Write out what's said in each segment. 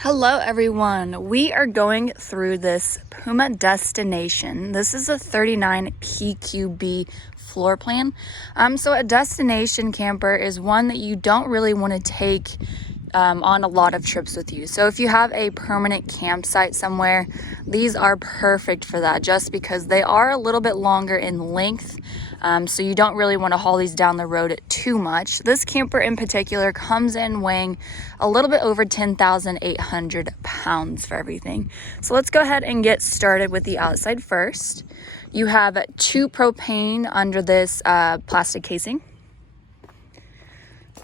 Hello everyone, we are going through this Puma Destination. This is a 39 PQB floor plan. So a destination camper is one that you don't really want to take on a lot of trips with you. So if you have a permanent campsite somewhere, these are perfect for that just because they are a little bit longer in length. So you don't really want to haul these down the road too much. This camper in particular comes in weighing a little bit over 10,800 pounds for everything. So let's go ahead and get started with the outside first. You have 2 propane under this plastic casing.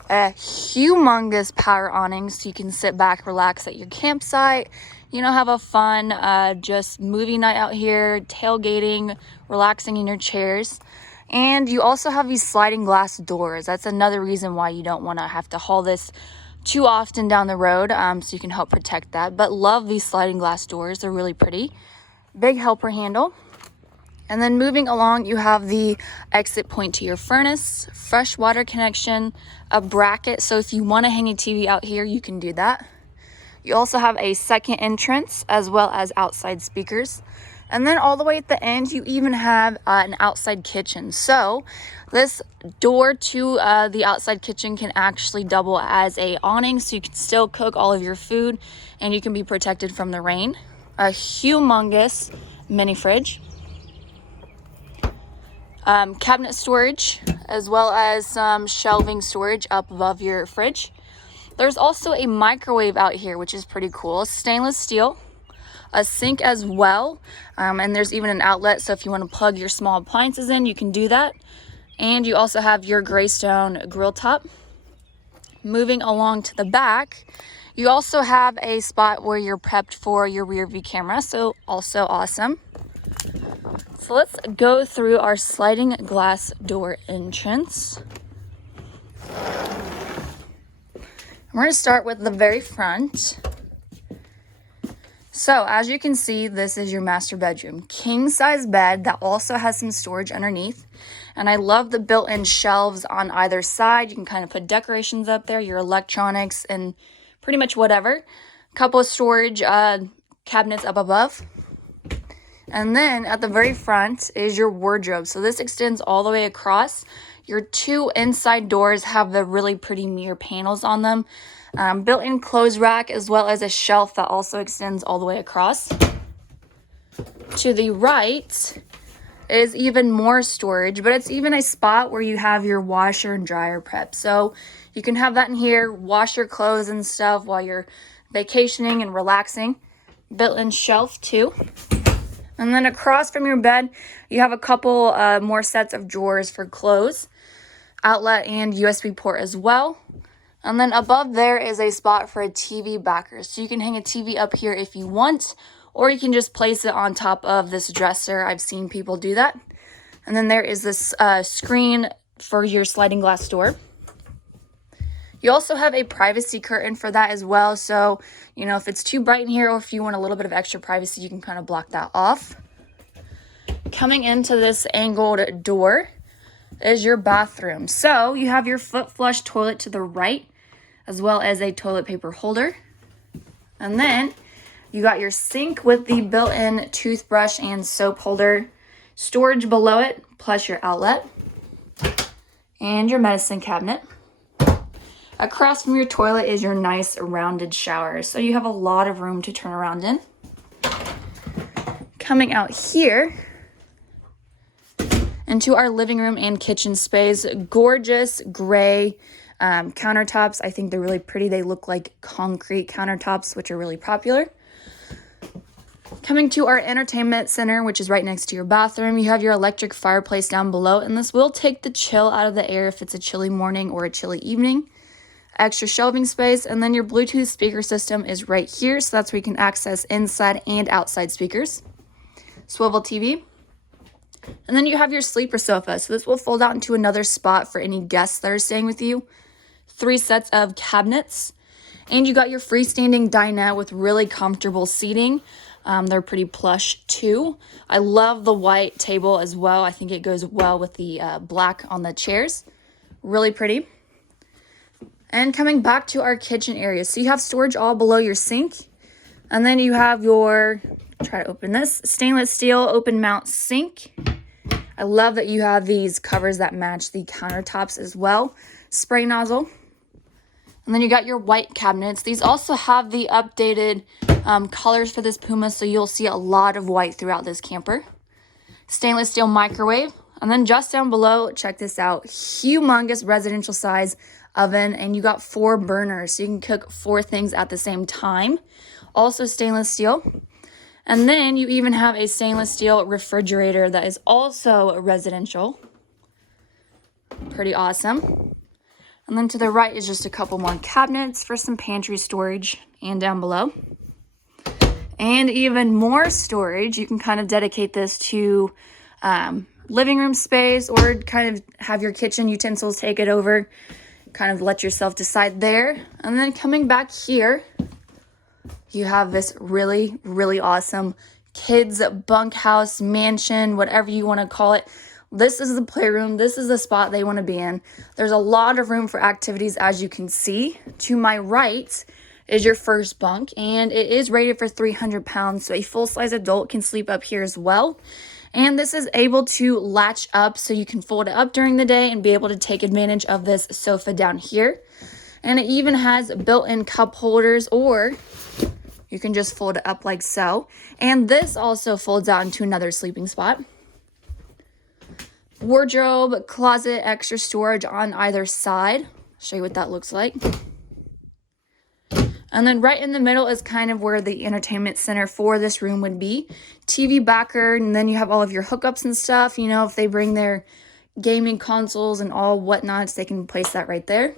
A humongous power awning so you can sit back, relax at your campsite, have a fun just movie night out here, tailgating, relaxing in your chairs. And you also have these sliding glass doors. That's another reason why you don't want to have to haul this too often down the road, so you can help protect that. But love these sliding glass doors. They're really pretty. Big helper handle. And then moving along, you have the exit point to your furnace, fresh water connection, a bracket. So if you want to hang a TV out here, you can do that. You also have a second entrance as well as outside speakers. And then all the way at the end, you even have an outside kitchen. So this door to the outside kitchen can actually double as a awning, so you can still cook all of your food and you can be protected from the rain. A humongous mini fridge. Cabinet storage, as well as some shelving storage up above your fridge. There's also a microwave out here, which is pretty cool. Stainless steel, a sink as well, and there's even an outlet, so if you want to plug your small appliances in, you can do that. And you also have your Greystone grill top. Moving along to the back, you also have a spot where you're prepped for your rear view camera, so also awesome. So let's go through our sliding glass door entrance. We're going to start with the very front. So as you can see, this is your master bedroom. King size bed that also has some storage underneath. And I love the built-in shelves on either side. You can kind of put decorations up there, your electronics, and pretty much whatever. A couple of storage cabinets up above. And then at the very front is your wardrobe. So this extends all the way across. Your 2 inside doors have the really pretty mirror panels on them. Built-in clothes rack, as well as a shelf that also extends all the way across. To the right is even more storage, but it's even a spot where you have your washer and dryer prep. So you can have that in here, wash your clothes and stuff while you're vacationing and relaxing. Built-in shelf too. And then across from your bed, you have a couple more sets of drawers for clothes, outlet and USB port as well. And then above there is a spot for a TV backer. So you can hang a TV up here if you want, or you can just place it on top of this dresser. I've seen people do that. And then there is this screen for your sliding glass door. You also have a privacy curtain for that as well. So, if it's too bright in here or if you want a little bit of extra privacy, you can kind of block that off. Coming into this angled door is your bathroom. So you have your foot flush toilet to the right, as well as a toilet paper holder. And then you got your sink with the built-in toothbrush and soap holder, storage below it, plus your outlet, and your medicine cabinet. Across from your toilet is your nice rounded shower. So you have a lot of room to turn around in. Coming out here into our living room and kitchen space, gorgeous gray countertops. I think they're really pretty. They look like concrete countertops, which are really popular. Coming to our entertainment center, which is right next to your bathroom, you have your electric fireplace down below, and this will take the chill out of the air if it's a chilly morning or a chilly evening. Extra shelving space, and then your Bluetooth speaker system is right here, so that's where you can access inside and outside speakers. Swivel TV. And then you have your sleeper sofa, so this will fold out into another spot for any guests that are staying with you. 3 sets of cabinets, and you got your freestanding dinette with really comfortable seating. They're pretty plush too. I love the white table as well. I think it goes well with the black on the chairs. Really pretty. And coming back to our kitchen area. So you have storage all below your sink. And then you have your, try to open this, stainless steel open mount sink. I love that you have these covers that match the countertops as well. Spray nozzle. And then you got your white cabinets. These also have the updated colors for this Puma, so you'll see a lot of white throughout this camper. Stainless steel microwave. And then just down below, check this out, humongous residential size oven, and you got 4 burners, so you can cook 4 things at the same time. Also stainless steel. And then you even have a stainless steel refrigerator that is also residential. Pretty awesome. And then to the right is just a couple more cabinets for some pantry storage, and down below. And even more storage. You can kind of dedicate this to living room space, or kind of have your kitchen utensils take it over. Kind of let yourself decide there. And then coming back here, you have this really, really awesome kids bunkhouse, mansion, whatever you want to call it. This is the playroom. This is the spot they want to be in. There's a lot of room for activities, as you can see. To my right is your first bunk, and it is rated for 300 pounds, so a full-size adult can sleep up here as well. And this is able to latch up, so you can fold it up during the day and be able to take advantage of this sofa down here. And it even has built-in cup holders, or you can just fold it up like so. And this also folds out into another sleeping spot. Wardrobe, closet, extra storage on either side. I'll show you what that looks like. And then right in the middle is kind of where the entertainment center for this room would be. TV backer, and then you have all of your hookups and stuff. You know, if they bring their gaming consoles and all whatnots, they can place that right there.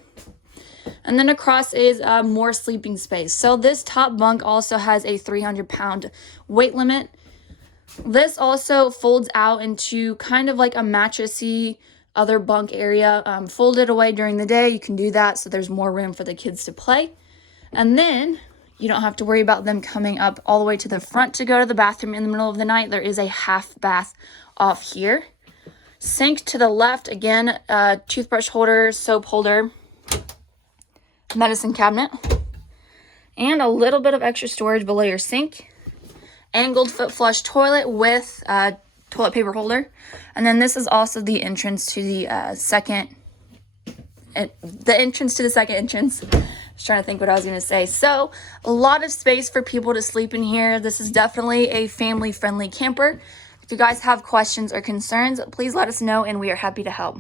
And then across is more sleeping space. So this top bunk also has a 300-pound weight limit. This also folds out into kind of like a mattressy other bunk area. Fold it away during the day. You can do that, so there's more room for the kids to play. And then you don't have to worry about them coming up all the way to the front to go to the bathroom in the middle of the night. There is a half bath off here. Sink to the left, again, toothbrush holder, soap holder, medicine cabinet, and a little bit of extra storage below your sink. Angled foot flush toilet with toilet paper holder. And then this is also the entrance to the second entrance. I was trying to think what I was going to say. So a lot of space for people to sleep in here. This is definitely a family-friendly camper. If you guys have questions or concerns, please let us know, and we are happy to help.